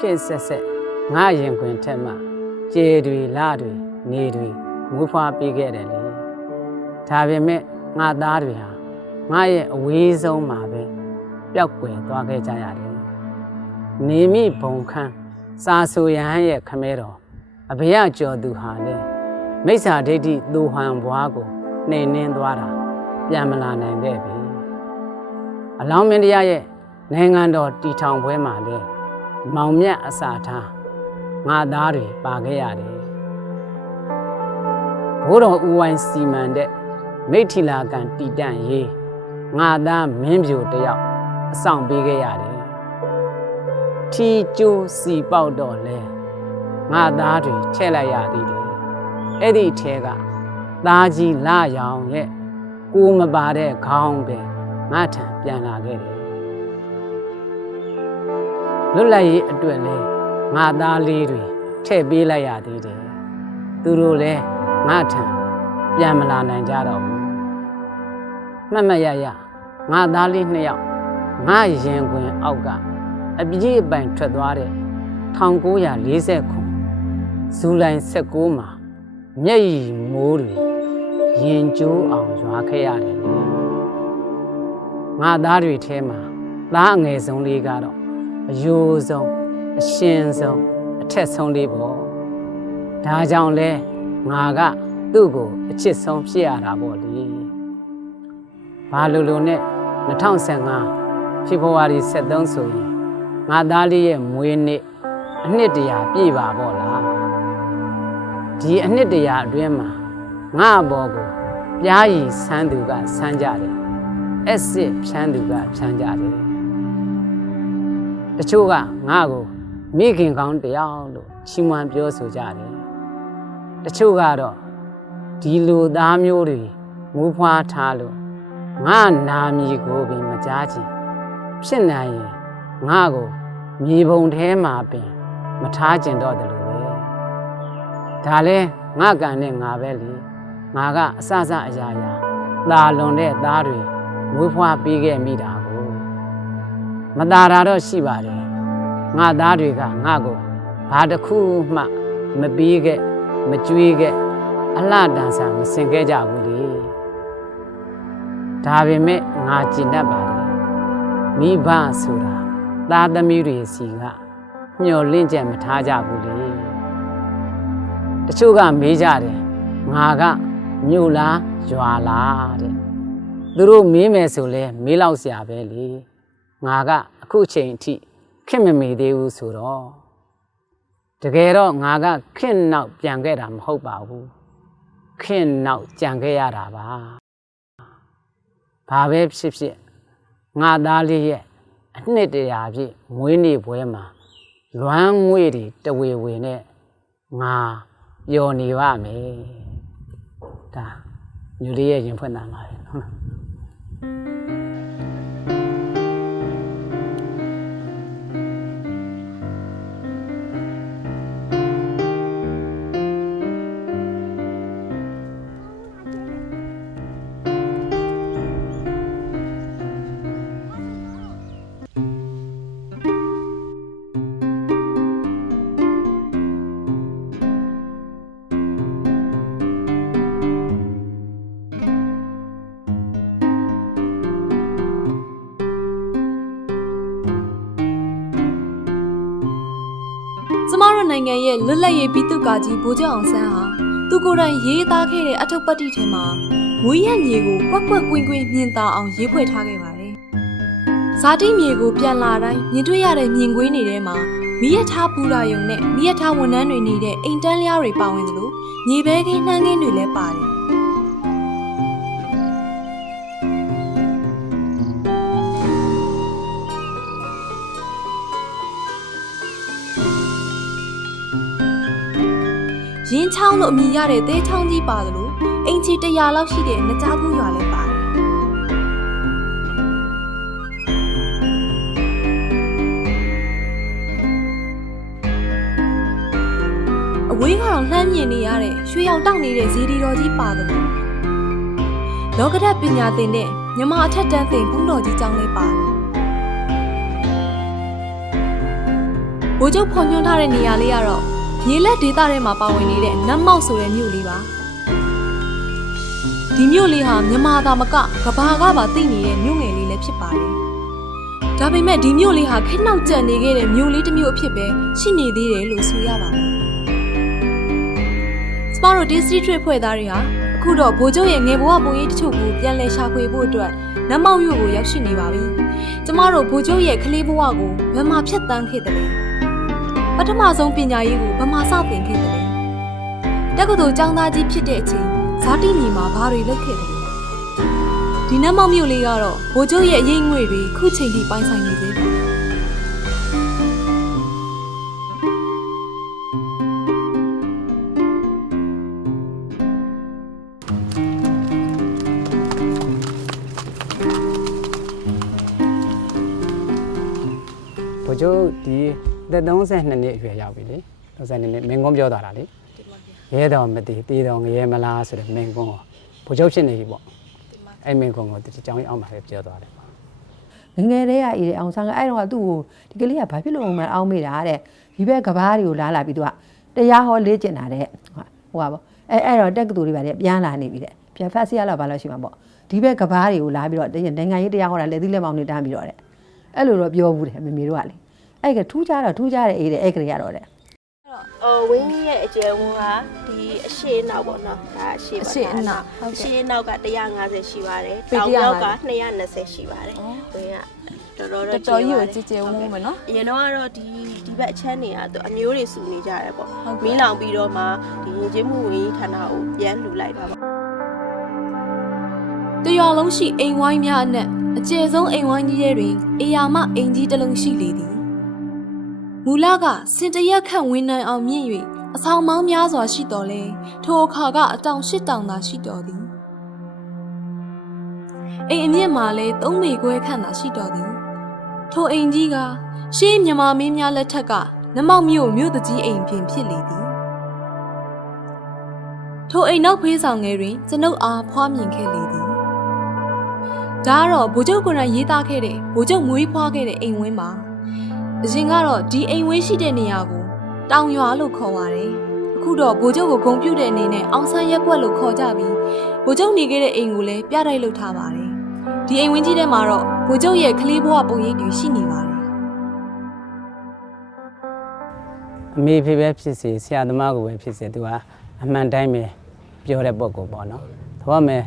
ခေတ်ဆက်ဆက်ငါရင်ခွင်ထက်မှကျေတွေလာတွေနေတွေမူးဖွားပြီးခဲ့တယ်လေဒါပေမဲ့ငါသားတွေဟာငါရဲ့အဝေးဆုံးမှာပဲပျောက်ကွယ်သွားခဲ့ကြရတယ်နေမိဘုံခန်းစာဆူရဟန်းရဲ့ခမဲတော်အဘယကျော်သူဟာလေမိစ္ဆာဒိဋ္ဌိသူဟန်ဘွားကိုနှိမ်နှင်းသွားတာပြန်မလာနိုင်ခဲ့ပြီအလောင်းမင်းတရားရဲ့နိုင်ငံတော်တည်ထောင်ပွဲမှာလေ မောင်မြတ်အစာထားငါသားတွေပါခဲ့ရတယ်ဘိုးတော်ဦးဝိုင်းစီမံတဲ့မိထီလာကန်တီတန့်ရေးငါသားမင်းပြိုတယောက်အဆောင်ပေးခဲ့ရတယ်ထီကျိုးစီပေါက်တော့လဲငါသားတွေချဲ့လိုက်ရသေးတယ်အဲ့ဒီထဲကသားကြီးလာရောင်ရဲ့ကိုမပါတဲ့ခေါင်းပဲငါထံပြန်လာခဲ့တယ် လွတ်လပ်ရေးအတွက်လဲငါသားလေးတွေထည့်ပေးလိုက်ရသေးတယ်သူတို့လဲငါထံပြန်မလာနိုင်ကြတော့ဘူးမှတ်မှတ်ရရငါသားလေးနှစ်ယောက်ငါရင်ခွင်အောက်ကအပြည့်အပိုင်ထွက်သွားတဲ့1940ခုဇူလိုင်16မှာမျက်ရည်မိုးတွေရင်ကျိုးအောင်ရွာခဲ့ရတယ်လေငါသားတွေထဲမှာသားအငယ်ဆုံးလေးကတော့ အယိုးဆုံးအရှင်ဆုံးအထက်ဆုံးလေးပေါ့ဒါကြောင့်လဲငါကသူ့ကိုအချစ်ဆုံးဖြစ်ရတာပေါ့လေဘာလို့လို့နဲ့2015ဖေဖော်ဝါရီ23ဆိုရင်ငါသားလေးရဲ့မွေးနေ့အနှစ်တရာပြည့်ပါပေါ့လားဒီအနှစ်တရာအတွင်းမှာငါအဘောကိုပြားရည်ဆန်းသူကဆန်းကြတယ်အက်စစ်ဖြန်းသူကဖြန်းကြတယ် တချို့ကငါ့ကိုမိခင်ကောင်းတယောက်လို့ချီးမွမ်းပြောဆိုကြတယ်တချို့ကတော့ဒီလူသားမျိုးတွေမူးဖွားထားလို့ငါနာမည်ကိုပင်မကြားချင်ဖြစ်နိုင်ရင်ငါကိုမြေပုံထဲမှာပင်မထားကျင်တော့တယ်လို့ပဲဒါလဲငါကံနဲ့ငါပဲလေငါကအစစအရာရာตาလွန်တဲ့သားတွေမွေးဖွားပေးခဲ့မိတာကို မตาတာတော့ရှိပါတယ်ငါသားတွေကငါကိုဘာတစ်ခုမှမပြီးခဲ့မကြွေးခဲ့အလှတန်ဆာမစင်ခဲ့ကြဘူးလေဒါပေမဲ့ငါကြည်တတ်ပါတယ်မိဘဆိုတာသားသမီးတွေစီကမျောလင့်ကြံမထားကြဘူးလေတချို့ကမေးကြတယ်ငါကမြို့လားရွာလားတဲ့သူတို့မေးမယ်ဆိုလဲမေးလောက်စရာပဲလေ ငါကအခုချိန်အထိခင်မမေသေးဘူးဆိုတော့တကယ်တော့ငါကခင်နောက်ပြန်ခဲ့တာမဟုတ်ပါဘူးခင်နောက်ကြံခဲ့ရတာပါဘာပဲဖြစ်ဖြစ်ငါသားလေးရဲ့အနှစ်တရာပြည့်မွေးနေ့ပွဲမှာလွမ်းငွေတွေတဝေဝေနဲ့ငါပျော်နေပါမယ်ဒါညူလေးရဲ့ရင်ဖွင့်တာပါပဲဟုတ်လား နိုင်ငံရဲ့လွတ်လပ်ရေးပြည်သူ့ကာကြီးဗိုလ်ချုပ်အောင်ဆန်းဟာသူကိုယ်တိုင်ရေးသားခဲ့တဲ့အထုပ်ပတ်တိထဲမှာမွေးရမြေကိုကွက်ကွက်ကွင်းကွင်းမြင်သာအောင်ရေးဖွဲ့ထားခဲ့ပါတယ်။ဇာတိမြေကိုပြန်လာတိုင်းမြင်တွေ့ရတဲ့မြင်ကွင်းတွေထဲမှာမိရထားပူရာယုံနဲ့မိရထားဝန်ထမ်းတွေနေတဲ့အိမ်တန်းလျားတွေပါဝင်သလိုမြေပဲခင်းနှမ်းခင်းတွေလည်းပါတယ်။ င်းချောင်းလို့အမည်ရတဲ့သဲချောင်းကြီးပါသလိုအင်ချီ100လောက်ရှိတဲ့နကြားဘူးရွာလည်းပါတယ်အဝေးကတော့လှမ်းမြင်နေရတဲ့ရွှေရောင်တောက်နေတဲ့ဇီဒီတော်ကြီးပါသလိုလောကဓာတ်ပညာသင်တဲ့မြမအထက်တန်းသင်ဘုန်းတော်ကြီးကျောင်းလေးပါတယ်ဘိုးချုပ်ဖော်ညွှန်းထားတဲ့နေရာလေးကတော့ မြေလက်ဒေသထဲမှာပါဝင်နေတဲ့နတ်မောက်ဆိုတဲ့မြို့လေးပါဒီမြို့လေးဟာမြန်မာသာမကကဘာကပါသိနေတဲ့မြို့ငယ်လေးလည်းဖြစ်ပါတယ်ဒါပေမဲ့ဒီမြို့လေးဟာခက်နှောက်ကြံနေခဲ့တဲ့မြို့လေးတစ်မြို့အဖြစ်ပဲရှိနေသေးတယ်လို့ဆိုရပါမယ်စပါရို district ထွေဖွဲ့သားတွေဟာအခုတော့ဘိုးချုပ်ရဲ့ငယ်ဘဝပုံရိပ်တချို့ကိုပြန်လည်ရှာဖွေဖို့အတွက်နတ်မောက်မြို့ကိုရောက်ရှိနေပါပြီကျမတို့ဘိုးချုပ်ရဲ့ကလေးဘဝကိုဘယ်မှာဖြတ်တန်းခဲ့တယ်လဲ ပထမဆုံးပညာရေးကိုဗမာစသင်ခဲ့တယ်လေတက္ကသိုလ်ကျောင်းသားကြီးဖြစ်တဲ့အချိန်ဇာတိမြေမှာဘာတွေလုပ်ခဲ့တယ်လဲဒီနတ်မောက်မြို့လေးကတော့ဘိုလ်ချုပ်ရဲ့အရေးငွေတွေခုချိန်ထိပိုင်ဆိုင်နေသေးတယ်ဘိုလ်ချုပ်ဒီ သက်32နှစ်အရွယ်ရောက်ပြီလေ32နှစ်မင်းကုန်းပြောသွားတာလေရဲတော်မတည်တည်တော်ငရဲမလားဆိုတဲ့မင်းကုန်းကိုဘိုလ်ချုပ်ဖြစ်နေပြီပေါ့အဲ့မင်းကုန်းကိုဒီကြောင်းကြီးအောင်ပါပဲပြောသွားတယ်ပေါ့ငယ်ငယ်လေးကအေးအောင်ဆန်းကအဲ့တော့ကသူ့ကိုဒီကလေးကဘာဖြစ်လို့မှအောင်းမိတာတဲ့ဒီဘက်ကဘားတွေကိုလာလာပြီးသူကတရားဟောလေ့ကျင်တာတဲ့ဟိုပါပေါ့အဲ့အဲ့တော့တက်ကတူတွေပါတဲ့ပြန်လာနေပြီတဲ့ပြန်ဖတ်စီရတော့ဘာလို့ရှိမှာပေါ့ဒီဘက်ကဘားတွေကိုလာပြီးတော့နိုင်ငံရေးတရားဟောတာလက်သီးလက်မောင်းတွေတန်းပြီးတော့တဲ့အဲ့လိုတော့ပြောဘူးတယ်မမေတို့ကလေ အဲ့ကထူးခြားတော့ထူးခြားတယ်အေးတဲ့အဲ့ကလေးကတော့တဲ့အော်ဝင်းကြီးရဲ့အကျယ်ဝန်းကဒီအရှိနောက်ပေါ့နော်ဒါအရှိပါအရှိအနောက်ဟုတ်အကဲ့ရှိနောက်က150ရှိပါတယ်ပေတောင်150နောက်က220ရှိပါတယ်ဝင်းကတော်တော်တော်တော့တော်ကြီးကိုပါတယ်ကြည်ကြဲဝန်းမယ်နော်အရင်တော့ကတော့ဒီဒီဘက်အချမ်းတွေကသူအမျိုးတွေစုနေကြတယ်ပေါ့ဟုတ်ကဲ့မီးလောင်ပြီးတော့မှဒီရင်ကျင်းမှုဝင်ကြီးဌာနကိုပြန်လှူလိုက်တာပေါ့တရွာလုံးရှိအိမ်ဝိုင်းများအနက်အကျယ်ဆုံးအိမ်ဝိုင်းကြီးရဲ့တွင်အေယာမအိမ်ကြီးတစ်လုံးရှိလေသည် မူလကစင်တရက်ခန့်ဝင်းနိုင်အောင်မြင့်၍အဆောင်မောင်းများစွာရှိတော်လဲထိုအခါကအတောင်ရှစ်တောင်သာရှိတော်သည်အိမ်အမြင့်မှာလဲသုံးပေခွဲခန့်သာရှိတော်သည်ထိုအိမ်ကြီးကရှေးမြမာမင်းများလက်ထက်ကနမောက်မြို့မြို့တကြီးအိမ်ပြင်ဖြစ်လေသည်ထိုအိမ်နောက်ဖေးဆောင်ငယ်တွင်ကျွန်ုပ်အားဖွားမြင်ခဲ့လေသည်ဒါကတော့ဗိုလ်ချုပ်ကိုယ်တိုင်ရေးသားခဲ့တဲ့ဗိုလ်ချုပ်မွေးဖွားခဲ့တဲ့အိမ်ဝင်းပါ အရင်ကတော့ဒီအိမ်ဝင်းရှိတဲ့နေရာကိုတောင်ရွာလို့ခေါ်ပါတယ်အခုတော့ဗိုလ်ချုပ်ကိုဂုံပြုတ်တဲ့အနေနဲ့အောင်ဆန်းရက်ကွက်လို့ခေါ်ကြပြီးဗိုလ်ချုပ်နေခဲ့တဲ့အိမ်ကိုလည်းပြတိုက်လုပ်ထားပါတယ်ဒီအိမ်ဝင်းကြီးထဲမှာတော့ဗိုလ်ချုပ်ရဲ့ကလေးဘဝပုံရိပ်တွေရှိနေပါတယ်အမေဖေပဲဖြစ်စေဆရာသမားကိုပဲဖြစ်စေသူကအမှန်တိုင်းပဲပြောတဲ့ပုံကိုပေါ့နော်။ဒါပေမဲ့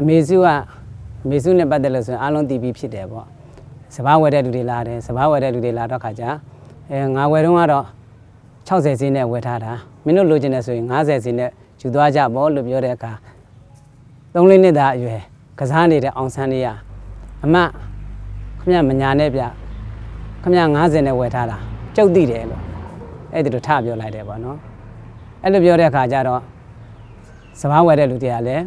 အမေစုကအမေစုနဲ့ပတ်သက်လို့ဆိုရင်အားလုံးတည်ပြီးဖြစ်တယ်ပေါ့။ စဘာဝယ်တဲ့လူတွေလာတယ်စဘာဝယ်တဲ့လူတွေလာတော့ခါကျအဲငါဝယ်တော့ကတော့60စီးနဲ့ဝယ်ထားတာမင်းတို့လိုချင်တယ်ဆိုရင်90စီးနဲ့ယူသွားကြပေါ့လို့ပြောတဲ့အခါသုံးလေးနှစ်သားအရွယ်ကစားနေတဲ့အောင်ဆန်းလေးကအမခမရမညာနဲ့ဗျခမရ90နဲ့ဝယ်ထားတာကြုတ်တိတယ်လို့အဲ့ဒီလိုထပြောလိုက်တယ်ပေါ့နော်အဲ့လိုပြောတဲ့အခါကျတော့စဘာဝယ်တဲ့လူတွေကလည်း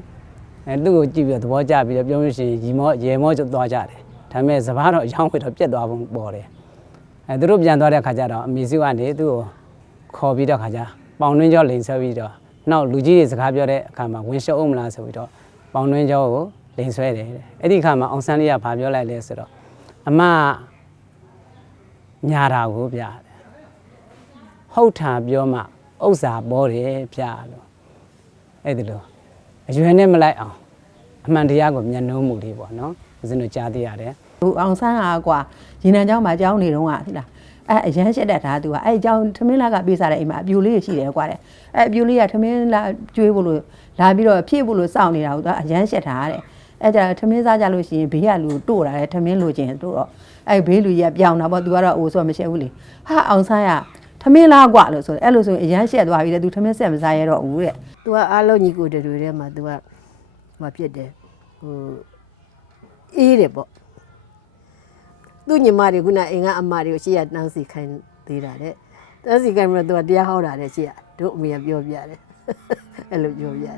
အဲသူ့ကိုကြည့်ပြီးတော့သဘောကျပြီးတော့ပြောလို့ရှိရင်ရီမောရေမောသွားကြတယ် ဒါပေမဲ့စဘာတော့အယောင်းဝယ်တော့ပြက်သွားပုံပေါ်တယ်အဲသူတို့ပြန်သွားတဲ့အခါကျတော့အမေစုကနေသူ့ကိုခေါ်ပြီးတော့ခါကျပေါင်နှင်းကျော်လိန်ဆွဲပြီးတော့နောက်လူကြီးတွေစကားပြောတဲ့အခါမှာဝင်ရှုံးအောင်မလားဆိုပြီးတော့ပေါင်နှင်းကျော်ကိုလိန်ဆွဲတယ်တဲ့အဲ့ဒီအခါမှာအောင်ဆန်းလေးကဘာပြောလိုက်လဲဆိုတော့အမညာတာကိုဗျာတဲ့ဟုတ်တာပြောမှဥစ္စာပေါ်တယ်ဗျာလို့အဲ့ဒီလိုအရွယ်နဲ့မလိုက်အောင်အမှန်တရားကိုမျက်နှုံးမှုလေးပေါ့နော်ဦးဇင်းတို့ကြားသိရတယ် ဟိုအောင်ဆန်းကကွာရေနံကျောင်းမှာကျောင်းနေတော့ကဟိလားအဲ့အရန်ရှက်တတ်တာသူကအဲ့ကျောင်းထမင်းလာကပေးစားတဲ့အိမ်မှာအပြူလေးရှိတယ်ကွာတဲ့အဲ့အပြူလေးကထမင်းလာကျွေးဖို့လို့လာပြီးတော့ဖြည့်ဖို့လို့စောင့်နေတာကိုသူကအရန်ရှက်တာတဲ့အဲ့ကြထမင်းစားကြလို့ရှိရင်ဘေးကလူတို့တာတဲ့ထမင်းလိုချင်တို့တော့အဲ့ဘေးလူကြီးကပြောင်းတာပေါ့သူကတော့အိုးဆိုမရှက်ဘူးလေဟာအောင်ဆန်းကထမင်းလားကွာလို့ဆိုတယ်အဲ့လိုဆိုရင်အရန်ရှက်သွားပြီတဲ့သူထမင်းဆက်မစားရတော့ဘူးတဲ့သူကအားလုံးညီကိုတွေတွေထဲမှာသူကမဖြစ်တယ်ဟိုအေးတယ်ပေါ့ သူညီမတွေခုနအိမ်ကအမတွေကိုရှေ့ကတန်းစီခိုင်းသေးတာတဲ့တန်းစီခိုင်းပြီးတော့သူကတရားဟောတာတဲ့ရှေ့ကတို့အမေကပြောပြတယ်အဲ့လိုပြောပြတယ်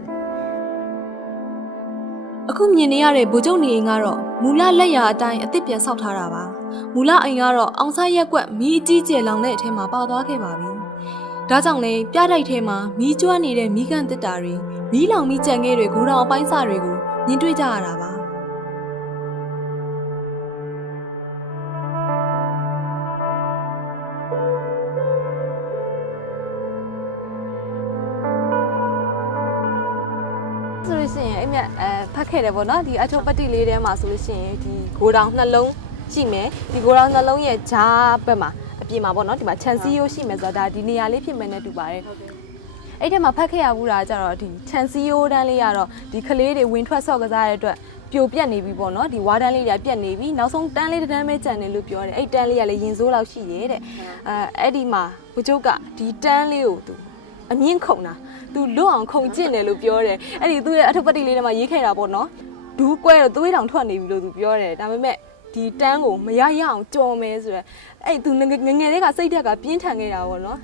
အခုမြင်နေရတဲ့ဗိုလ်ချုပ်နေအိမ်ကတော့မူလလက်ရာအတိုင်းအစ်စ်ပြန်ဆောက်ထားတာပါမူလအိမ်ကတော့အောင်ဆန်းရက်ကွက်မီးအကြီးကျယ်လောင်တဲ့အထဲမှာပါသွားခဲ့ပါပြီဒါကြောင့်လေပြတိုက်ထဲမှာမီးကျွမ်းနေတဲ့မီးကန်တစ်တာတွေမီးလောင်မီးကြံခဲ့တွေဂူတောင်အပိုင်းစာတွေကိုမြင်တွေ့ကြရတာပါ ခဲ့တယ်ပေါ့နော်ဒီအထုပ်ပတ္တိလေးထဲမှာဆိုလို့ရှိရင်ဒီဂိုဒေါင်နှလုံးရှိမယ်ဒီဂိုဒေါင်နှလုံးရဲ့ဂျားဘက်မှာအပြင်မှာပေါ့နော်ဒီမှာခြံစည်းရိုးရှိမယ်ဆိုတော့ဒါဒီနေရာလေးဖြစ်မယ်နဲ့တူပါတယ်အဲ့ထဲမှာဖတ်ခဲ့ရဘူးတာကြတော့ဒီခြံစည်းရိုးတန်းလေးကတော့ဒီကလေးတွေဝင်ထွက်ဆော့ကစားရတဲ့အတွက်ပြိုပြက်နေပြီပေါ့နော်ဒီဝါတန်းလေးတွေကပြက်နေပြီနောက်ဆုံးတန်းလေးတစ်တန်းပဲကြံနေလို့ပြောတယ်အဲ့တန်းလေးကလည်းရင်စိုးလောက်ရှိရဲ့တဲ့အဲအဲ့ဒီမှာဘုကျုပ်ကဒီတန်းလေးကိုသူအမြင့်ခုန်တာ သူလွတ်အောင်ခုန်ကျင့်တယ်လို့ပြောတယ်အဲ့ဒီသူ့ရဲ့အထုပ်ပတ္တိလေးထဲမှာရေးခဲ့တာပေါ့နော်ဒူးကွဲတော့သွေးတောင်ထွက်နေပြီလို့သူပြောတယ်ဒါပေမဲ့ဒီတန်းကိုမရရအောင်ကြော်မယ်ဆိုရယ်အဲ့သူငငငငယ်လေးကစိတ်ဓာတ်ကပြင်းထန်ခဲ့တာပေါ့နော်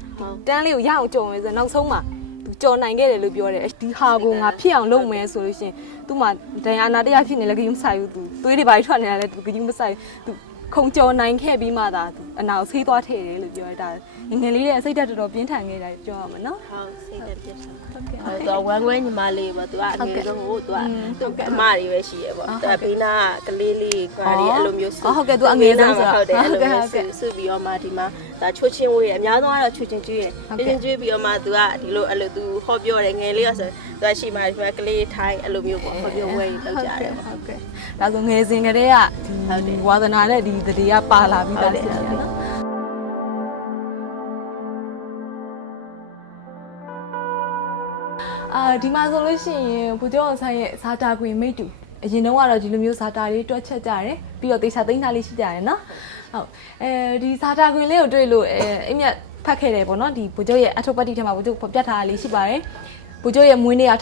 တန်းလေးကိုရအောင်ကြော်မယ်ဆိုတော့နောက်ဆုံးမှာသူကြော်နိုင်ခဲ့တယ်လို့ပြောတယ်ဒီဟာကိုငါဖြစ်အောင်လုပ်မယ်ဆိုလို့ရှိရင်သူ့မှာဒဏ်ရာနာတရားဖြစ်နေလည်းဂရုမစိုက်ဘူးသူသွေးတွေပါထွက်နေတာလည်းသူဂရုမစိုက်ဘူးသူခုံကြော်နိုင်ခဲ့ပြီးမှသာသူအနာကိုဆေးသွားထည့်တယ်လို့ပြောရတာငငယ်လေးရဲ့စိတ်ဓာတ်တော်တော်ပြင်းထန်ခဲ့တာပြောရမှာနော်ဟုတ်စိတ်သက်ပြတ်တာ ဟုတ်တော့ဝမ်းခွဲညီမလေးပေါ့သူကအငယ်ဆုံးကိုသူကသူကအမတွေပဲရှိရပေါ့သူကဘေးနာကကလေးလေးကွာတွေအဲ့လိုမျိုးဟုတ်ကဲ့သူအငယ်ဆုံးဆိုတော့ဟုတ်တယ်အဲ့လိုဟုတ်မျိုးကဲ့ဆူပြီးတော့မှဒီမှာဒါချွတ်ချင်းဝေးရအများဆုံးကတော့ချွတ်ချင်းကျွေးရချွတ်ချင်းကျွေးပြီးတော့မှသူကဒီလိုအဲ့လိုသူဟောပြောတယ်ငယ်လေးရဆိုသူကရှိမှဒီမှာကလေးထိုင်းအဲ့လိုမျိုးပေါ့ဟောပြောဝဲလောက်ကြတယ်ပေါ့ဟုတ်ကဲ့ဒါဆိုငယ်စဉ်ကတည်းကဒီဝါသနာနဲ့ဒီတတိယပါလာပြီးသားဖြစ်တယ်နော် အာဒီမှာဆိုလို့ရှိရင်ဘုကျောင်းဆိုင်ရဲ့ဇာတာကွင်မိတ်တူအရင်တုန်းကတော့ဒီလိုမျိုးဇာတာလေးတွက်ချက်ကြတယ်ပြီးတော့တေချာသိမ်းထားလေးရှိကြတယ်နော်ဟုတ်အဲဒီဇာတာကွင်လေးကိုတွေ့လို့အဲအိမ်မြတ်ဖတ်ခဲ့တယ်ပေါ့နော်ဒီဘုကျောင်းရဲ့အထုပ်ပတ်တိထဲမှာဘုကျောင်းပြတ်ထားတာလေးရှိပါတယ်ဘုကျောင်းရဲ့မွေးနေ့က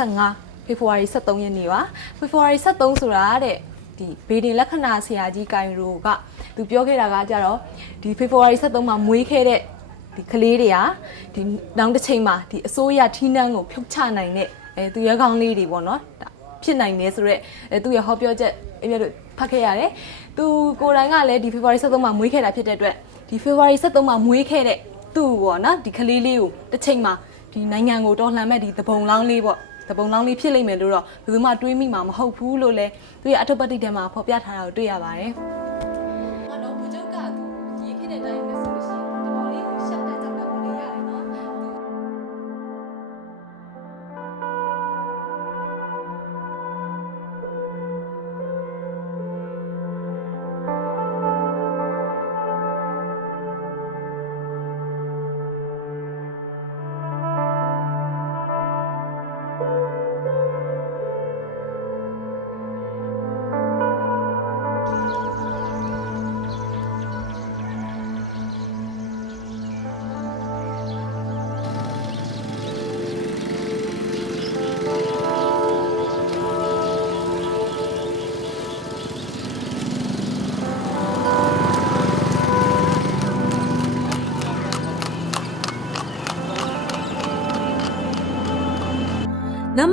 1915ဖေဖော်ဝါရီ23ရက်နေ့ပါဖေဖော်ဝါရီ23ဆိုတာတဲ့ဒီဘေဒင်လက္ခဏာဆရာကြီးကိုင်ရိုကသူပြောခဲ့တာကကြတော့ဒီဖေဖော်ဝါရီ23မှာမွေးခဲ့တဲ့ ဒီကလေးတွေကဒီနောက်တစ်ချိန်မှာဒီအစိုးရထီးနှန်းကိုဖြုတ်ချနိုင်တဲ့အဲသူရဲကောင်းလေးတွေပေါ့နော်ဒါဖြစ်နိုင်တယ်ဆိုတော့အဲသူရဲ့ဟောပြောချက်အမြဲတို့ဖတ်ခဲ့ရတယ်သူကိုယ်တိုင်ကလည်းဒီ February 23မှာမွေးခဲ့တာဖြစ်တဲ့အတွက်ဒီ February 23မှာမွေးခဲ့တဲ့သူ့ပေါ့နော်ဒီကလေးလေးကိုတစ်ချိန်မှာဒီနိုင်ငံကိုတော်လှန်မဲ့ဒီသဘုံလောင်းလေးပေါ့သဘုံလောင်းလေးဖြစ်လိမ့်မယ်လို့တော့ဘယ်သူမှတွေးမိမှာမဟုတ်ဘူးလို့လည်းသူရဲ့အထုပ်ပတ်တိထဲမှာဖော်ပြထားတာကိုတွေ့ရပါတယ်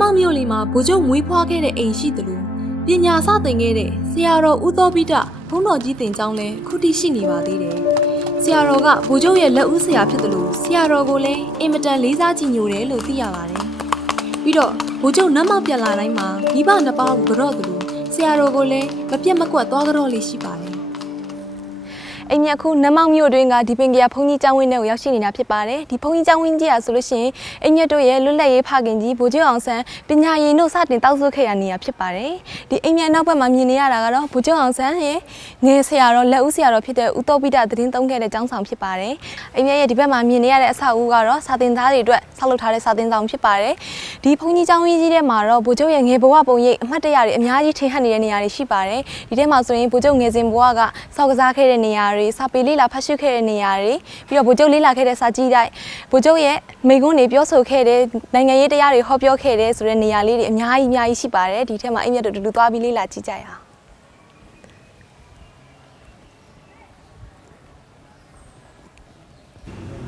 နတ်မောင်မြို့လီမှာဗိုလ်ချုပ်မွေးဖွားခဲ့တဲ့အိမ်ရှိတယ်လို့ပညာစသင်ခဲ့တဲ့ဆရာတော်ဦးသောပိတဘုန်းတော်ကြီးတင်ကျောင်းလဲအခုထိရှိနေပါသေးတယ်။ဆရာတော်ကဗိုလ်ချုပ်ရဲ့လက်ဦးဆရာဖြစ်တယ်လို့ဆရာတော်ကိုလည်းအင်မတန်လေးစားကြည်ညိုတယ်လို့သိရပါတယ်။ပြီးတော့ဗိုလ်ချုပ်နတ်မောင်ပြန်လာတိုင်းမှာမိဘနှစ်ပါးကိုကြော့တယ်လို့ဆရာတော်ကိုလည်းမပြတ်မကွက်သွားကြော့လေးရှိပါတယ်။ အိမ်မြတ်ခုနမောင်မြို့တွင်ကဒီပင်ကရဘုန်းကြီးကျောင်းဝင်းထဲကိုရောက်ရှိနေတာဖြစ်ပါတယ်ဒီဘုန်းကြီးကျောင်းဝင်းကြီးอ่ะဆိုလို့ရှိရင်အိမ်မြတ်တို့ရဲ့လွတ်လပ်ရေးဖခင်ကြီးဗိုလ်ချုပ်အောင်ဆန်းပညာရည်တို့စတင်တောက်ဆုခဲ့ရနေရဖြစ်ပါတယ်ဒီအိမ်မြတ်နောက်ဘက်မှာမြင်နေရတာကတော့ဗိုလ်ချုပ်အောင်ဆန်းရဲ့ငယ်ဆရာတော်လက်ဦးဆရာတော်ဖြစ်တဲ့ဦးတော်ပိတသတင်းသုံးခဲ့တဲ့ကျောင်းဆောင်ဖြစ်ပါတယ်အိမ်မြတ်ရဲ့ဒီဘက်မှာမြင်နေရတဲ့အဆောက်အဦကတော့စာသင်သားတွေအတွက်ဆောက်လုပ်ထားတဲ့စာသင်ဆောင်ဖြစ်ပါတယ်ဒီဘုန်းကြီးကျောင်းဝင်းကြီးထဲမှာတော့ဗိုလ်ချုပ်ရဲ့ငယ်ဘဝပုံရိပ်အမှတ်တရတွေအများကြီးထင်ဟပ်နေတဲ့နေရာတွေရှိပါတယ်ဒီထဲမှာဆိုရင်ဗိုလ်ချုပ်ငယ်စဉ်ဘဝကစောက်ကစားခဲ့တဲ့နေရာတွေစာပေလေးလာဖတ်ရှုခဲ့တဲ့နေရာတွေပြီးတော့ဗိုလ်ချုပ်လေးလာခဲ့တဲ့စာကြည့်တိုက်ဗိုလ်ချုပ်ရဲ့မိကွန်းတွေပြောဆိုခဲ့တဲ့နိုင်ငံရေးတရားတွေဟောပြောခဲ့တဲ့ဆိုတဲ့နေရာလေးတွေအများကြီးအများကြီးရှိပါတယ်ဒီထဲမှာအိမ်မြတ်တို့တူတူသွားပြီးလေးလာကြည့်ကြရအောင်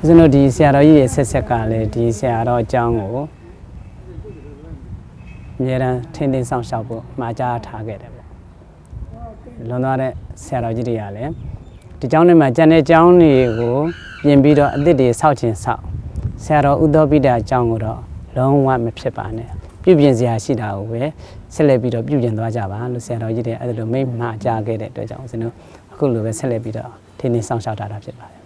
ဦးဇင်းတို့ဒီဆရာတော်ကြီးရဲ့ဆက်ဆက်ကလည်းဒီဆရာတော်အကြောင်းကိုအမြဲတမ်းထင်းထင်းဆောင်ရှောက်ဖို့မှာကြားထားခဲ့တယ်ပေါ့လွန်သွားတဲ့ဆရာတော်ကြီးတွေကလည်း ဒီကျောင်းထဲမှာကျန်တဲ့ကျောင်းတွေကိုပြင်ပြီးတော့အသစ်တွေဆောက်ခြင်းဆောက်ဆရာတော်ဥဒ္ဓပိတာအကြောင်းကိုတော့လုံးဝမဖြစ်ပါနဲ့ပြုပြင်စရာရှိတာကိုပဲဆက်လက်ပြီးတော့ပြုပြင်သွားကြပါလို့ဆရာတော်ကြီးတွေအဲ့ဒါလိုမိန့်မှာကြားခဲ့တဲ့အတွက်ကြောင့်ဦးဇင်းတို့အခုလိုပဲဆက်လက်ပြီးတော့ထင်းထင်းဆောင်ရှောက်ထားတာဖြစ်ပါတယ်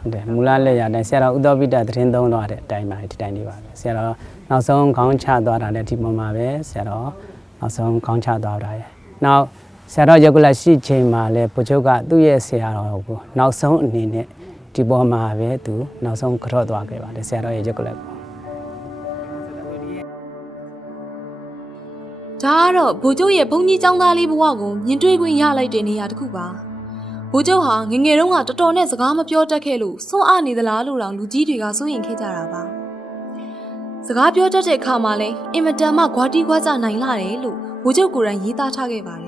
ဟုတ်တယ်မူလလက်ရတဲ့ဆရာတော်ဥဒ္ဓပိတသတင်းသုံးသွားတဲ့အတိုင်းပါဒီတိုင်းလေးပါပဲဆရာတော်နောက်ဆုံးခေါင်းချသွားတာလည်းဒီပုံမှာပဲဆရာတော်နောက်ဆုံးကောင်းချသွားတာရဲ့နောက် ဆရာတော်ရုပ်ကလရှိချိန်မှာလဲဘုချုပ်ကသူ့ရဲ့ဆရာတော်ကိုနောက်ဆုံးအနေနဲ့ဒီပေါ်မှာပဲသူနောက်ဆုံးကြော့သွားခဲ့ပါတယ်ဆရာတော်ရဲ့ရုပ်ကလကိုဒါကတော့ဘိုလ်ချုပ်ရဲ့ဘုန်းကြီးចောင်းသားလေးဘဝကိုမြင်တွေ့ခွင့်ရလိုက်တဲ့နေရာတစ်ခုပါဘိုလ်ချုပ်ဟာငယ်ငယ်တုန်းကတော်တော်နဲ့စကားမပြောတတ်ခဲ့လို့စွန့်အားနေသလားလို့တောင်လူကြီးတွေကစိုးရင်ခဲ့ကြတာပါစကားပြောတတ်တဲ့အခါမှာလဲအင်မတန်မှဂွာတီဂွာကြနိုင်လာတယ်လို့ဘိုလ်ချုပ်ကိုယ်တိုင်ရေးသားထားခဲ့ပါတယ်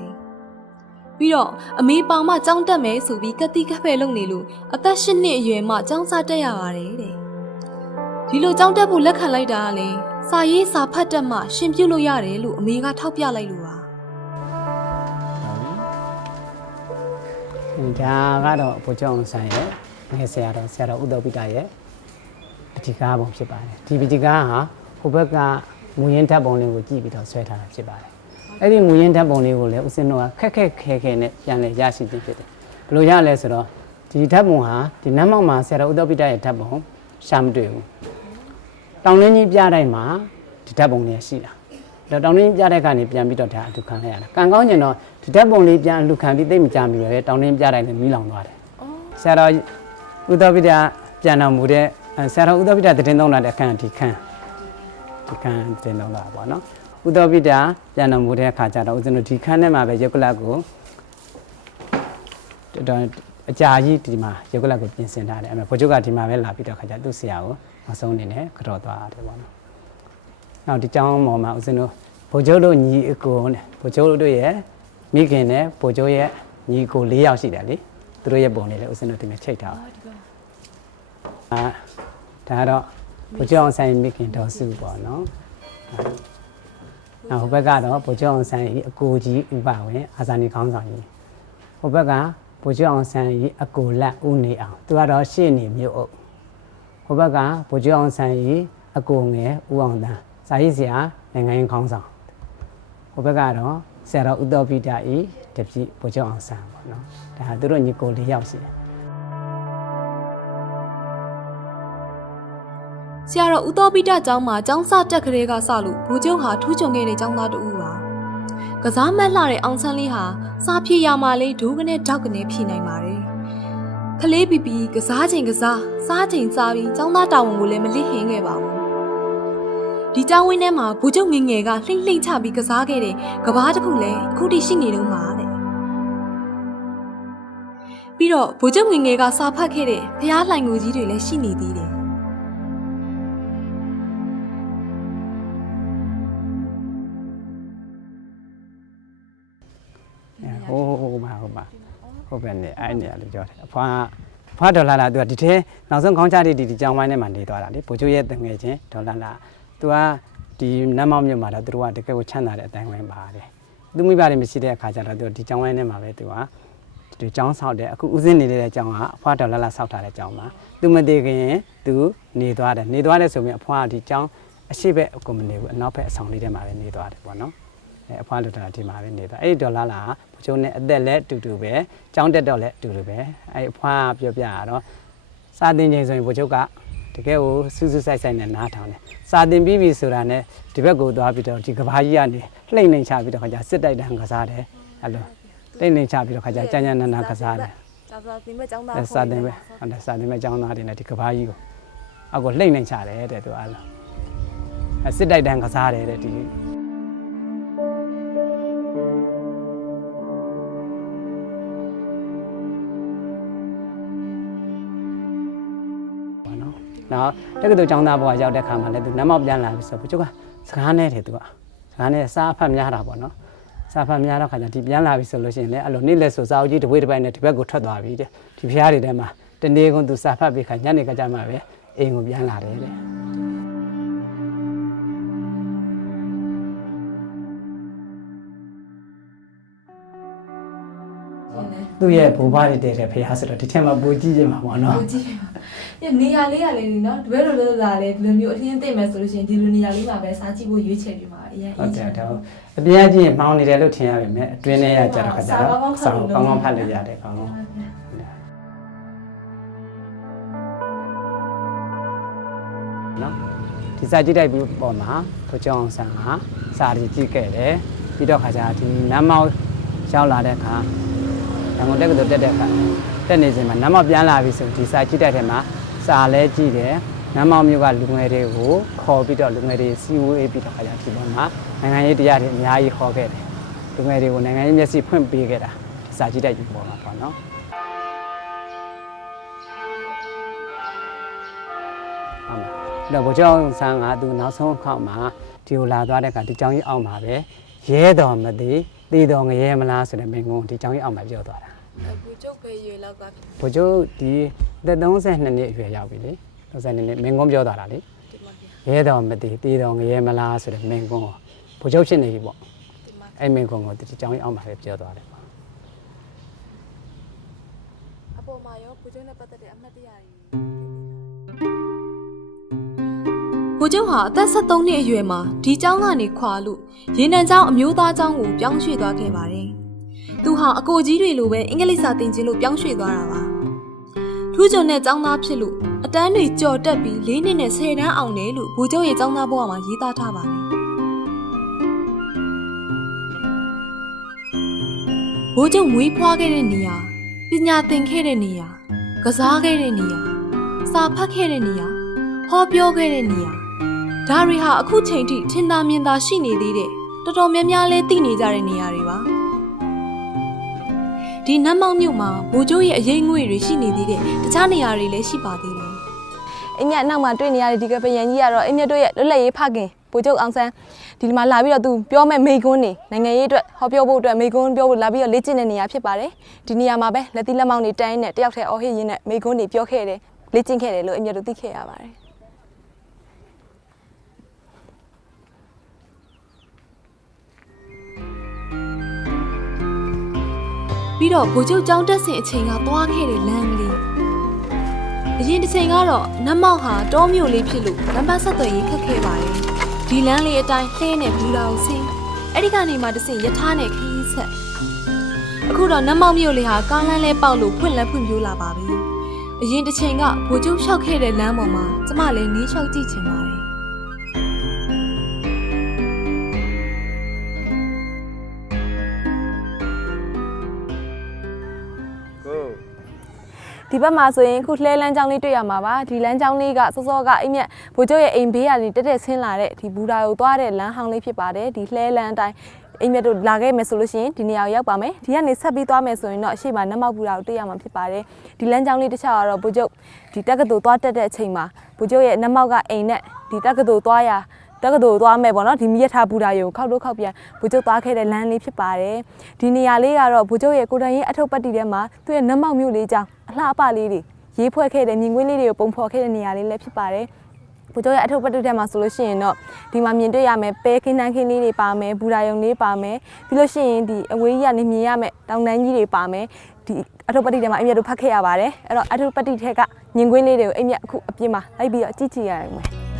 ပြီးတော့အမေပေါင်မှကြောင်းတက်မယ်ဆိုပြီးကတိကဖဲလုပ်နေလို့အသက်၈နှစ်အရွယ်မှကြောင်းစားတက်ရပါတယ်တဲ့ဒီလိုကြောင်းတက်ဖို့လက်ခံလိုက်တာကလည်းစာရေးစာဖတ်တက်မှရှင်ပြုတ်လို့ရတယ်လို့အမေကထောက်ပြလိုက်လို့ပါဒါကတော့ဘိုးကျောင်းဆိုင်ရဲ့ငယ်ဆရာတော်ဆရာတော်ဥဒ္ဒပိတရဲ့ပတိကားပုံဖြစ်ပါတယ်ဒီပတိကားဟာဟိုဘက်ကမူရင်းဓာတ်ပုံလေးကိုကြည့်ပြီးတော့ဆွဲထားတာဖြစ်ပါတယ် အဲ့ဒီမူရင်းဓာတ်ပုံလေးကိုလည်းဦးစင်းတို့ကခက်ခက်ခဲခဲနဲ့ပြန်လည်ရရှိခြင်းဖြစ်တယ်ဘယ်လိုရလဲဆိုတော့ဒီဓာတ်ပုံဟာဒီနတ်မောက်မှာဆရာတော်ဥဒ္ဒပိတရဲ့ဓာတ်ပုံရှာမတွေ့ဘူးတောင်ရင်းကြီးပြတိုင်းမှာဒီဓာတ်ပုံလေးရှိတာတော့တောင်းရင်းပြတဲ့ကနေပြန်ပြီးတော့ဒါအလူခံလိုက်ရတာကံကောင်းကျင်တော့ဒီဓာတ်ပုံလေးပြန်အလူခံပြီးသိပ်မကြမီပဲတောင်းရင်းပြတိုင်းနဲ့မီးလောင်သွားတယ်ဆရာတော်ဥဒ္ဒပိတပြန်တော်မူတဲ့အဲဆရာတော်ဥဒ္ဒပိတတည်င်းသုံးလာတဲ့အခန်းဒီခန်းဒီခန်းတည်င်းသုံးလာပါတော့ ဥဒ္ဒပိတပြန်တော်မူတဲ့အခါကျတော့ဦးဇင်းတို့ဒီခန်းထဲမှာပဲရုပ်ကလတ်ကိုတော်တော်အကြာကြီးဒီမှာရုပ်ကလတ်ကိုပြင်ဆင်ထားတယ်အဲ့မဲ့ဘုချုပ်ကဒီမှာပဲလာပြီးတော့ခါကျသူ့ဆရာကိုနောက်ဆုံးအနေနဲ့ကြော်သွားတယ်ပေါ့နော်နောက်ဒီကျောင်းပေါ်မှာဦးဇင်းတို့ဗိုလ်ချုပ်တို့ညီအကိုနဲ့ဗိုလ်ချုပ်တို့ရဲ့မိခင်နဲ့ဗိုလ်ချုပ်ရဲ့ညီအကို၄ယောက်ရှိတယ်လေသူတို့ရဲ့ပုံလေးလည်းဦးဇင်းတို့ဒီမှာချိတ်ထားပါအာဒါကတော့ဗိုလ်ချုပ်အောင်ဆိုင်မိခင်တော်စုပေါ့နော် နောက်ဟိုဘက်ကတော့ဗိုလ်ချုပ်အောင်ဆိုင်အကိုကြီးဥပဝင်အာဇာနည်ခေါင်းဆောင်ကြီးဟိုဘက်ကဗိုလ်ချုပ်အောင်ဆိုင်အကိုလက်ဦးနေအောင်သူကတော့ရှေ့နေမြို့အုပ်ဟိုဘက်ကဗိုလ်ချုပ်အောင်ဆန်းကြီးအကိုငယ်ဦးအောင်တန်းစာရေးဆရာနိုင်ငံရေးခေါင်းဆောင်ဟိုဘက်ကတော့ဆရာတော်ဥတောပိတဤတပည့်ဗိုလ်ချုပ်အောင်ဆန်းပေါ့နော်ဒါသူတို့ညီကို၄ယောက်ရှိတယ် ဆရာတော်ဦးတော်ပိတကျောင်းမှာကျောင်းစတက်ကလေးကစလို့ဘူကျုံဟာထူးချွန်ခဲ့တဲ့ကျောင်းသားတူပါကစားမက်လှတဲ့အောင်ဆန်းလေးဟာစာဖြည့်ရမှာလေးဒိုးကနေတောက်ကနေဖြည့်နိုင်ပါတယ်ကလေးပီပီကစားချိန်ကစားစားချိန်စားပြီးကျောင်းသားတာဝန်ကိုလည်းမလစ်ဟင်းခဲ့ပါဘူးဒီကျောင်းဝင်းထဲမှာဘူကျုံငယ်ငယ်ကလှိမ့်လှိမ့်ချပြီးကစားခဲ့တဲ့ကဘာတစ်ခုလည်းအခုထိရှိနေတော့မှာတဲ့ပြီးတော့ဘူကျုံငယ်ငယ်ကစာဖတ်ခဲ့တဲ့ဖျားလှိုင်ကိုကြီးတွေလည်းရှိနေသေးတယ် ဟိုးဟိုးမှာဟိုမှာဟုတ်ပဲနေအဲ့နေရာလေးပြောတယ်အဖွားအဖွားဒေါ်လာလာသူကဒီထဲနောက်ဆုံးခေါင်းချတိဒီဒီကြောင်ဝိုင်းထဲမှာနေသွားတာလေဗိုလ်ချုပ်ရဲ့တငယ်ချင်းဒေါ်လာလာသူကဒီနတ်မောက်မြို့မှာတော့သူတို့ကတကယ်ကိုချမ်းသာတဲ့အတိုင်းဝိုင်းပါတယ်သူမိဘတွေမရှိတဲ့အခါကျတော့သူဒီကြောင်ဝိုင်းထဲမှာပဲသူကဒီကျောင်းဆောက်တယ်အခုဦးစင်းနေတဲ့အကျောင်းကအဖွားဒေါ်လာလာဆောက်ထားတဲ့ကျောင်းပါသူမတည်ခင်သူနေသွားတယ်နေသွားတယ်ဆိုရင်အဖွားကဒီကျောင်းအရှိဘက်အကုမ္ပဏီကိုအနောက်ဘက်အဆောင်လေးထဲမှာပဲနေသွားတယ်ပေါ့နော် အဲအဖွားလူတာဒီမှာပဲနေတာအဲ့ဒီဒေါ်လာလာဘုချုံနဲ့အသက်လည်းအတူတူပဲကျောင်းတက်တော့လည်းအတူတူပဲအဲ့အဖွားကပြောပြရတော့စာတင်ချိန်ဆိုရင်ဘုချုကတကယ်ကိုစူးစူးဆိုင်ဆိုင်နဲ့နားထောင်တယ်စာတင်ပြီးပြီဆိုတာနဲ့ဒီဘက်ကိုသွားပြီးတော့ဒီကဘာကြီးကနေလှိမ့်နှိမ်ချပြီးတော့ခါကျစစ်တိုက်တန်းကစားတယ်အဲ့လိုလှိမ့်နှိမ်ချပြီးတော့ခါကျကြမ်းကြမ်းနာနာကစားတယ်စာစာသင်မဲ့ကျောင်းသားအဲစာတင်ပဲဟုတ်တယ်စာတင်ပဲကျောင်းသားတွေနဲ့ဒီကဘာကြီးကိုအောက်ကိုလှိမ့်နှိမ်ချတယ်တဲ့သူအဲ့လိုအဲစစ်တိုက်တန်းကစားတယ်တဲ့ဒီ နော်။နောက်တက္ကသိုလ်ကျောင်းသားဘဝရောက်တဲ့ခါမှာလည်းသူနတ်မောက်ပြန်လာပြီဆိုတော့ဘုချုပ်ကစကားနဲ့တယ်သူကစကားနဲ့စားအဖတ်များတာပေါ့နော်။စားအဖတ်များတော့ခါကျဒီပြန်လာပြီဆိုလို့ရှိရင်လည်းအဲ့လိုနေ့လက်ဆိုစာအုပ်ကြီးတစ်ပွေးတစ်ပိုက်နဲ့ဒီဘက်ကိုထွက်သွားပြီတဲ့။ဒီဖျားတွေထဲမှာတနေ့ကုန်သူစားဖတ်ပြီးခါညနေကကြမှာပဲအိမ်ကိုပြန်လာတယ်တဲ့။ သူ့ရဲ့ဘိုးဘွားတွေတည်တဲ့ဖျားဆိုတော့ဒီထက်မှပိုကြည့်ကြမှာပေါ့နော်ကိုကြည့်ရနေရာလေးရလေနော်တပည့်တော်တို့လာလေဒီလိုမျိုးအထင်းသိမ့်မယ်ဆိုလို့ရှိရင်ဒီလိုနေရာလေးမှာပဲစားကြည့်ဖို့ရွေးချယ်ပြီးမှာအရင်ဟုတ်တယ်တော့အပြားကြီးရင်မောင်းနေတယ်လို့ထင်ရပါမယ်အတွင်းထဲကကြတော့ခါကြတော့ဆောင်းကောင်းကောင်းဖတ်လို့ရတယ်ကောင်းကောင်းနော်ဒီစာကြည့်တိုက်ပြီးပေါ်မှာကိုကျောင်းအောင်ဆန်းကစာရီကြည့်ခဲ့တယ်ပြီးတော့ခါကျဒီနမ်းမောက်ရောက်လာတဲ့အခါ ရန်ကုန်တက္ကသိုလ်တက်တဲ့အခါတက်နေချိန်မှာနမ်းမောက်ပြန်လာပြီဆိုဒီစာကြည့်တဲ့ထဲမှာစာလဲကြည့်တယ်နမ်းမောက်မြို့ကလူငယ်တွေကိုခေါ်ပြီးတော့လူငယ်တွေစီဝေးပြီးတော့ခါကျဒီပေါ်မှာနိုင်ငံရေးတရားတွေအများကြီးခေါ်ခဲ့တယ်လူငယ်တွေကိုနိုင်ငံရေးမျက်စိဖွင့်ပေးခဲ့တာဒီစာကြည့်တဲ့ဒီပေါ်မှာပေါ့နော်ဟုတ်လားအဲ့တော့ဘုကျောင်းဆန်းကသူနောက်ဆုံးခေါက်မှာဒီကိုလာသွားတဲ့အခါဒီကျောင်းကြီးအောက်မှာပဲရဲတော်မသိတည်တော်ငရဲမလားဆိုတဲ့မိန့်ခွန်းဒီကျောင်းကြီးအောက်မှာပြောသွားတာ ဘူကျုပ်ပဲရွေလောက်ကဖြစ်ဘုကျောင်းဒီသက်32နှစ်အရွယ်ရောက်ပြီလေ32နှစ်မိန့်ခွန်းပြောသွားတာလေဒီမှာပြရဲတော်မသိတည်တော်ငရဲမလားဆိုတဲ့မိန့်ခွန်းကိုဘုကျောင်းဖြစ်နေပြီပေါ့ဒီမှာအဲ့မိန့်ခွန်းကိုဒီကျောင်းကြီးအောက်မှာပဲပြောသွားတယ်ပေါ့အပေါ်မှာရောဘူကျုပ်နဲ့ပတ်သက်တဲ့အမှတ်တရတွေဘူကျုပ်ဟာအသက်73နှစ်အရွယ်မှာဒီကျောင်းကနေခွာလို့ရေနံကျောင်းအမျိုးသားကျောင်းကိုပြောင်းရွှေ့သွားခဲ့ပါတယ်။ သူဟာအကိုကြီးတွေလိုပဲအင်္ဂလိပ်စာသင်ခြင်းလို့ပြောင်းရွှေ့သွားတာပါ။ထူးချွန်တဲ့ကျောင်းသားဖြစ်လို့အတန်းတွေကြော်တက်ပြီး၄နှစ်နဲ့10တန်းအောင်တယ်လို့ဘူကျုပ်ရဲ့ကျောင်းသားဘဝမှာရေးသားထားပါတယ်။ဘူကျုပ်မွေးဖွားခဲ့တဲ့နေရာပညာသင်ခဲ့တဲ့နေရာကစားခဲ့တဲ့နေရာစာဖတ်ခဲ့တဲ့နေရာဟောပြောခဲ့တဲ့နေရာဒါတွေဟာအခုချိန်ထိထင်သာမြင်သာရှိနေသေးတဲ့တော်တော်များများလဲသိနေကြတဲ့နေရာတွေပါ ဒီနတ်မောင်မြို့မှာဘိုးကျိုးရဲ့အရေးငွေတွေရှိနေသေးတဲ့တခြားနေရာတွေလည်းရှိပါသေးတယ်အင်းမြတ်နောက်မှာတွေ့နေရတဲ့ဒီကပယံကြီးကတော့အင်းမြတ်တို့ရဲ့လွတ်လပ်ရေးဖခင်ဗိုလ်ချုပ်အောင်ဆန်းဒီမှာလာပြီးတော့သူပြောမဲ့မိကွန်းနေနိုင်ငံရေးအတွက်ဟောပြောဖို့အတွက်မိကွန်းပြောဖို့လာပြီးတော့လေ့ကျင့်တဲ့နေရာဖြစ်ပါတယ်ဒီနေရာမှာပဲလက်သီးလက်မောင်းတွေတိုင်းနဲ့တယောက်တည်းအော်ဟစ်ရင်းနဲ့မိကွန်းတွေပြောခဲ့တယ်လေ့ကျင့်ခဲ့တယ်လို့အင်းမြတ်တို့သိခဲ့ရပါတယ် ပြီးတော့ဗိုလ်ချုပ်ကျောင်းတက်စဉ်အချိန်ကသွားခဲ့တဲ့လမ်းကလေးအရင်တစ်ချိန်ကတော့နတ်မောက်ဟာတောမြို့လေးဖြစ်လို့လမ်းပန်းဆက်သွယ်ရေးခက်ခဲပါတယ်ဒီလမ်းလေးအတိုင်းလှဲနဲ့ဘူလာကိုဆင်းအဲ့ဒီကနေမှတစ်ဆင့်ယထာနဲ့ခရီးဆက်အခုတော့နတ်မောက်မြို့လေးဟာကားလမ်းလဲပေါက်လို့ဖွင့်လက်ဖွင့်ပြိုးလာပါပြီအရင်တစ်ချိန်ကဗိုလ်ချုပ်လျှောက်ခဲ့တဲ့လမ်းပေါ်မှာကျမလည်းနင်းလျှောက်ကြည့်ချင်ပါ ဒီဘက်မှာဆိုရင်အခုလှဲလန်းချောင်းလေးတွေ့ရမှာပါဒီလမ်းချောင်းလေးကစောစောကအိမ်မြတ်ဗိုလ်ချုပ်ရဲ့အိမ်ဘေးကနေတက်တက်ဆင်းလာတဲ့ဒီဘူတာကိုသွားတဲ့လမ်းဟောင်းလေးဖြစ်ပါတယ်ဒီလှဲလန်းအတိုင်းအိမ်မြတ်တို့လာခဲ့မယ်ဆိုလို့ရှိရင်ဒီနေရာကိုရောက်ပါမယ်ဒီကနေဆက်ပြီးသွားမယ်ဆိုရင်တော့အရှိမနတ်မောက်ဘူတာကိုတွေ့ရမှာဖြစ်ပါတယ်ဒီလမ်းချောင်းလေးတစ်ခြားကတော့ဗိုလ်ချုပ်ဒီတက္ကသိုလ်သွားတက်တဲ့အချိန်မှာဗိုလ်ချုပ်ရဲ့နတ်မောက်ကအိမ်နဲ့ဒီတက္ကသိုလ်သွားရာ တက္ကသိုလ်သွားမယ်ပေါ့နော်ဒီမြရထားဘူတာရုံခောက်တော့ခောက်ပြန်ဗိုလ်ချုပ်သွားခဲ့တဲ့လမ်းလေးဖြစ်ပါတယ်ဒီနေရာလေးကတော့ဗိုလ်ချုပ်ရဲ့ကိုယ်တိုင်ရဲ့အထုပ်ပတ်တီထဲမှာသူ့ရဲ့နတ်မောက်မျိုးလေးကြောင့်အလှအပလေးတွေရေးဖွဲ့ခဲ့တဲ့မြင်ကွင်းလေးတွေကိုပုံဖော်ခဲ့တဲ့နေရာလေးလည်းဖြစ်ပါတယ်ဗိုလ်ချုပ်ရဲ့အထုပ်ပတ်တီထဲမှာဆိုလို့ရှိရင်တော့ဒီမှာမြင်တွေ့ရမယ်ပဲခင်းနှန်းခင်းလေးတွေပါမယ်ဘူတာရုံလေးပါမယ်ပြီးလို့ရှိရင်ဒီအဝေးကြီးကနေမြင်ရမယ်တောင်တန်းကြီးတွေပါမယ်ဒီအထုပ်ပတ်တီထဲမှာအမြတ်တို့ဖတ်ခဲ့ရပါတယ်အဲ့တော့အထုပ်ပတ်တီထဲကမြင်ကွင်းလေးတွေကိုအမြတ်အခုအပြင်မှာလိုက်ပြီးတော့ကြည့်ကြည့်ရအောင်မယ်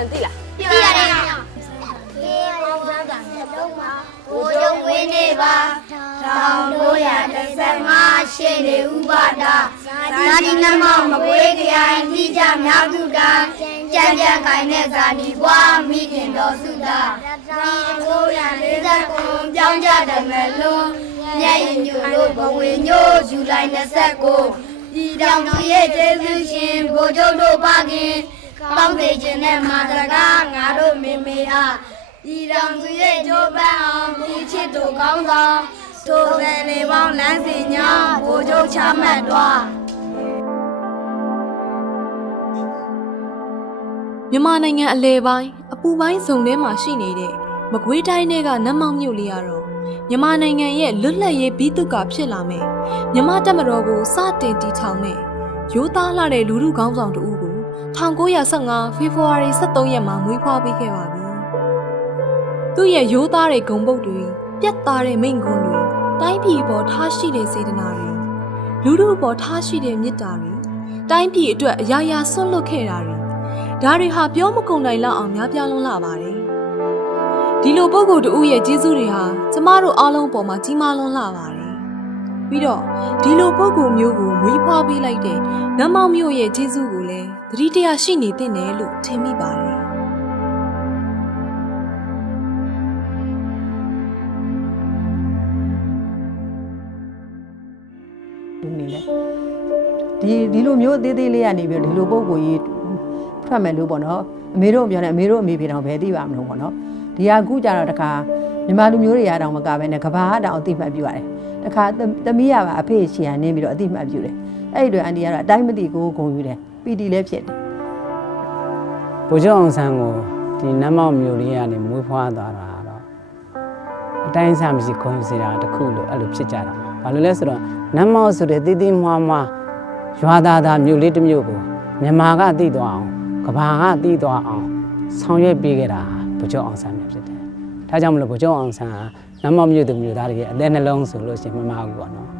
တို့ဗိုလ်ချုပ်အောင်ဆန်သိလားပြရတယ်။ဒီဘောကကလုံးမှာဘိုးရုံဝင်းနေပါတောင်တို့ရ35ရှေ့နေဥပါဒဇာတိနမောင်မကွေးကြိုင်တိကြမြောက်သူတာကြံကြံကိုင်းတဲ့ဇာတိဘွားမိခင်တော်စုတာဒီတို့ရ40ကုန်းပြောင်းကြတယ်မလုံးညရင်ညို့လို့ဘဝင်ညို့ယူလိုက်29ဒီတောင်ကြီးရဲ့ကျေးဇူးရှင်ဘိုးချုပ်တို့ပါခင်ခ ကောင်းစေခြင်းနဲ့မာတကားငါတို့မေမေအားဤတော်သူရဲ့ကြိုးပမ်းအောင်ဒီချစ်တို့ကောင်းဆောင်ထိုကံလေးပေါင်းလမ်းစဉ်ညာဘိုးချုပ်ချမှတ်တော်မြန်မာနိုင်ငံအလဲပိုင်းအပူပိုင်းဇုံထဲမှာရှိနေတဲ့မကွေးတိုင်းတွေကနတ်မောင်မြို့လေးကတော့မြန်မာနိုင်ငံရဲ့လွတ်လပ်ရေးဘီတုကဖြစ်လာမယ်မြန်မာတပ်မတော်ကိုစတင်တည်ထောင်မယ်ရိုးသားလာတဲ့လူမှုခေါင်းဆောင်တဦးကို 1915ဖေဖော်ဝါရီ23ရက်မှာမွေးဖွားပေးခဲ့ပါပြီသူ့ရဲ့ရိုးသားတဲ့ဂုံပုတ်တွေပြတ်သားတဲ့မိန့်ခွန်းတွေတိုင်းပြည်ပေါ်ထားရှိတဲ့စေတနာတွေလူမှုပေါ်ထားရှိတဲ့မေတ္တာတွေတိုင်းပြည်အတွက်အရာရာဆွန့်လွတ်ခဲ့တာတွေဒါတွေဟာပြောမကုန်နိုင်လောက်အောင်များပြားလွန်းလာပါတယ်။ဒီလိုပုံကိုယ်တူရဲ့ကျေးဇူးတွေဟာကျမတို့အားလုံးပေါ်မှာကြီးမားလွန်းလာပါတယ်။ ပြီးတော့ဒီလိုပုံကိုယ်မျိုးကိုမွေးဖွားပေးလိုက်တဲ့နတ်မောင်မျိုးရဲ့ကျေးဇူးကိုလည်းသတိတရားရှိနေသင့်တယ်လို့ထင်မိပါတယ်။ဒီနေလဲဒီဒီလိုမျိုးအသေးသေးလေးကနေပြီးတော့ဒီလိုပုံကိုကြီးထွက်မယ်လို့ပေါ့နော်အမေတို့ပြောတယ်အမေတို့အမေဖေတောင်ဘယ်သိပါမလို့ပေါ့နော်ဒီဟာအခုကြတော့တခါမြန်မာလူမျိုးတွေကတောင်မကပဲနဲ့ကဘာတောင်အသိမှတ်ပြုရတယ် တခါသမီးရပါအဖေရှီယာနင်းပြီးတော့အသိမှတ်ပြုတယ်အဲ့ဒီတော့အန်တီကတော့အတိုင်းမသိကိုဂုံယူတယ်ပီတီလည်းဖြစ်တယ်ဗိုလ်ချုပ်အောင်ဆန်းကိုဒီနတ်မောက်မြို့လေးကနေမွေးဖွားသွားတာတော့အတိုင်းအဆမရှိခုံယူစေတာတစ်ခုလို့အဲ့လိုဖြစ်ကြတာဘာလို့လဲဆိုတော့နတ်မောက်ဆိုတဲ့တည်တည်မွားမွားရွာသားသားမြို့လေးတစ်မြို့ကိုမြန်မာကတည်သွားအောင်ကဘာကတည်သွားအောင်ဆောင်ရွက်ပေးခဲ့တာဗိုလ်ချုပ်အောင်ဆန်းပဲဖြစ်တယ်ဒါကြောင့်မလို့ဗိုလ်ချုပ်အောင်ဆန်းဟာ နတ်မောက်မြို့သူမြို့သားတွေရဲ့အသက်နှလုံးဆိုလို့ရှိရင်မမဘူးပေါ့နော်